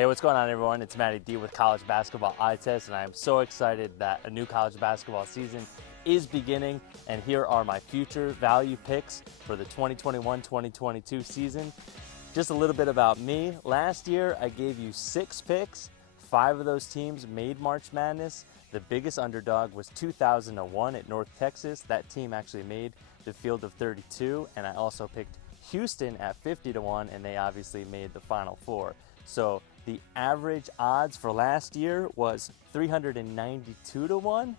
Hey, what's going on, everyone? It's Matty D with College Basketball Eye Test, and I am so excited that a new college basketball season is beginning, and here are my future value picks for the 2021-2022 season. Just a little bit about me. Last year, I gave you 6 picks. 5 of those teams made March Madness. The biggest underdog was 2001 at North Texas. That team actually made the field of 32, and I also picked Houston at 50-1, and they obviously made the Final Four. So the average odds for last year was 392-1,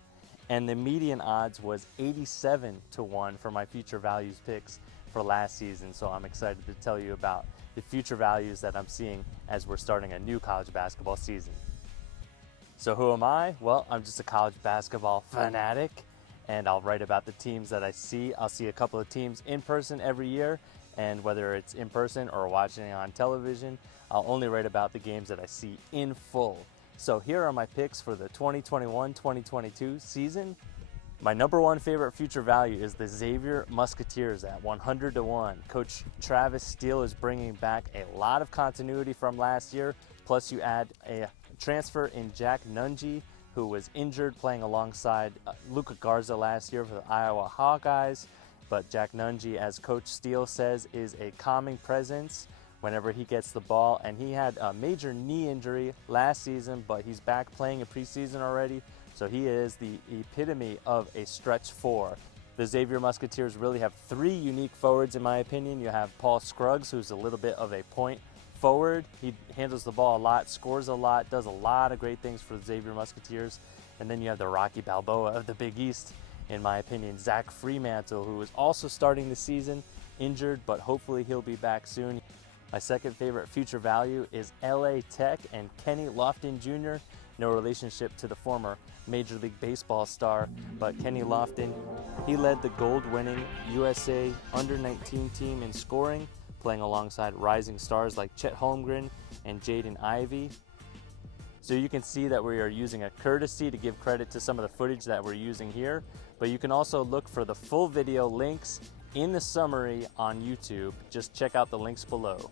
and the median odds was 87-1 for my future values picks for last season. So I'm excited to tell you about the future values that I'm seeing as we're starting a new college basketball season. So who am I? Well, I'm just a college basketball fanatic, and I'll write about the teams that I see. I'll see a couple of teams in person every year, and whether it's in person or watching it on television, I'll only write about the games that I see in full. So here are my picks for the 2021-2022 season. My number one favorite future value is the Xavier Musketeers at 100-1. Coach Travis Steele is bringing back a lot of continuity from last year, plus you add a transfer in Jack Nunge, who was injured playing alongside Luka Garza last year for the Iowa Hawkeyes. But Jack Nunge, as Coach Steele says, is a calming presence whenever he gets the ball. And he had a major knee injury last season, but he's back playing in preseason already. So he is the epitome of a stretch 4. The Xavier Musketeers really have 3 unique forwards, in my opinion. You have Paul Scruggs, who's a little bit of a point forward. He handles the ball a lot, scores a lot, does a lot of great things for the Xavier Musketeers. And then you have the Rocky Balboa of the Big East, in my opinion, Zach Freemantle, who is also starting the season injured, but hopefully he'll be back soon. My second favorite future value is LA Tech and Kenny Lofton Jr. No relationship to the former Major League Baseball star, but Kenny Lofton, he led the gold-winning USA Under-19 team in scoring, playing alongside rising stars like Chet Holmgren and Jaden Ivey. So you can see that we are using a courtesy to give credit to some of the footage that we're using here, but you can also look for the full video links in the summary on YouTube. Just check out the links below.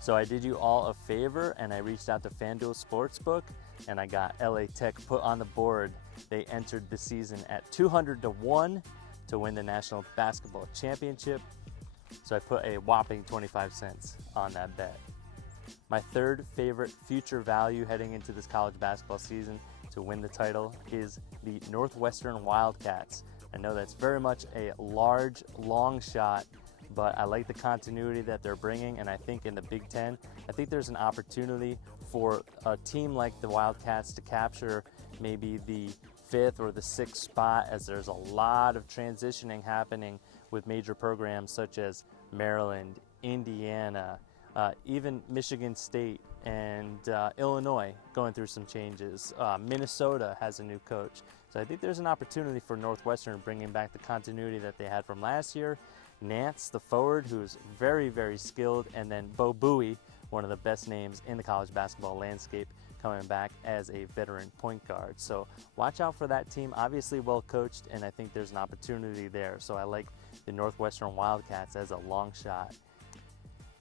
So I did you all a favor and I reached out to FanDuel Sportsbook and I got LA Tech put on the board. They entered the season at 200-1 to win the National Basketball Championship. So I put a whopping 25 cents on that bet. My third favorite future value heading into this college basketball season to win the title is the Northwestern Wildcats. I know that's very much a large, long shot, but I like the continuity that they're bringing, and I think in the Big Ten, I think there's an opportunity for a team like the Wildcats to capture maybe the 5th or the 6th spot, as there's a lot of transitioning happening with major programs such as Maryland, Indiana, even Michigan State and Illinois going through some changes. Minnesota has a new coach. So I think there's an opportunity for Northwestern bringing back the continuity that they had from last year. Nance, the forward, who's very, very skilled, and then Bo Buie, one of the best names in the college basketball landscape, coming back as a veteran point guard. So watch out for that team. Obviously well coached, and I think there's an opportunity there. So I like the Northwestern Wildcats as a long shot.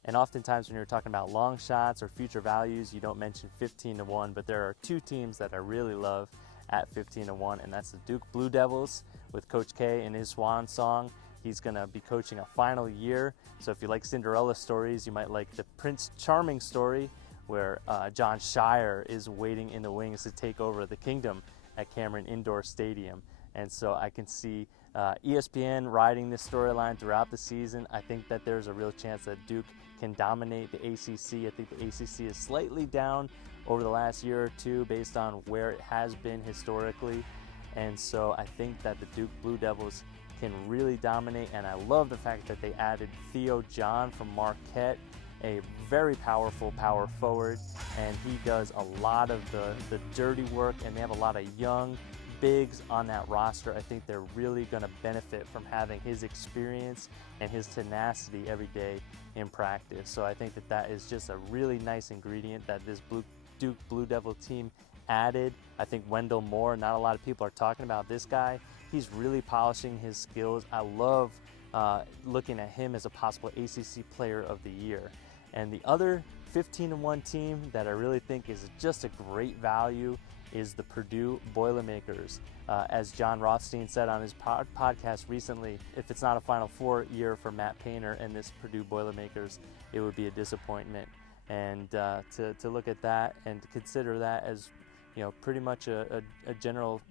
And oftentimes when you're talking about long shots or future values, you don't mention 15-1, but there are 2 teams that I really love at 15-1, and that's the Duke Blue Devils with Coach K in his swan song. He's gonna be coaching a final year. So if you like Cinderella stories, you might like the Prince Charming story where John Shire is waiting in the wings to take over the kingdom at Cameron Indoor Stadium. And so I can see ESPN riding this storyline throughout the season. I think that there's a real chance that Duke can dominate the ACC. I think the ACC is slightly down over the last year or 2 based on where it has been historically. And so I think that the Duke Blue Devils can really dominate, and I love the fact that they added Theo John from Marquette, a very powerful power forward, and he does a lot of the dirty work, and they have a lot of young bigs on that roster. I think they're really going to benefit from having his experience and his tenacity every day in practice. So I think that that is just a really nice ingredient that this Duke Blue Devil team added. I think Wendell Moore, not a lot of people are talking about this guy. He's really polishing his skills. I love looking at him as a possible ACC Player of the Year. And the other 15-1 team that I really think is just a great value is the Purdue Boilermakers. As John Rothstein said on his podcast recently, if it's not a Final Four year for Matt Painter and this Purdue Boilermakers, it would be a disappointment. And to look at that and to consider that as, you know, pretty much a general,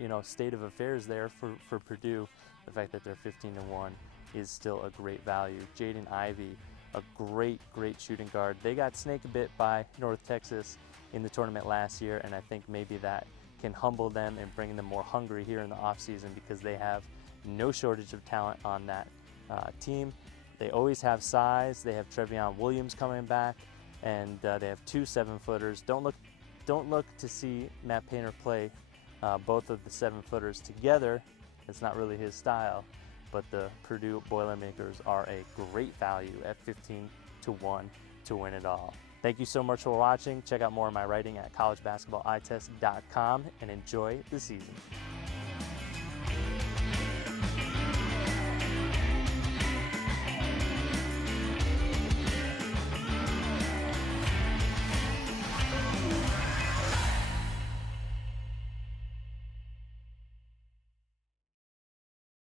you know, state of affairs there for Purdue, the fact that they're 15-1 is still a great value. Jaden Ivey, a great shooting guard. They got snake bit by North Texas in the tournament last year, and I think maybe that can humble them and bring them more hungry here in the offseason, because they have no shortage of talent on that team. They always have size. They have Trevion Williams coming back, and they have 2 7-footers. Don't look to see Matt Painter play both of the 7-footers together. It's not really his style, but the Purdue Boilermakers are a great value at 15-1 to win it all. Thank you so much for watching. Check out more of my writing at collegebasketballeyetest.com and enjoy the season.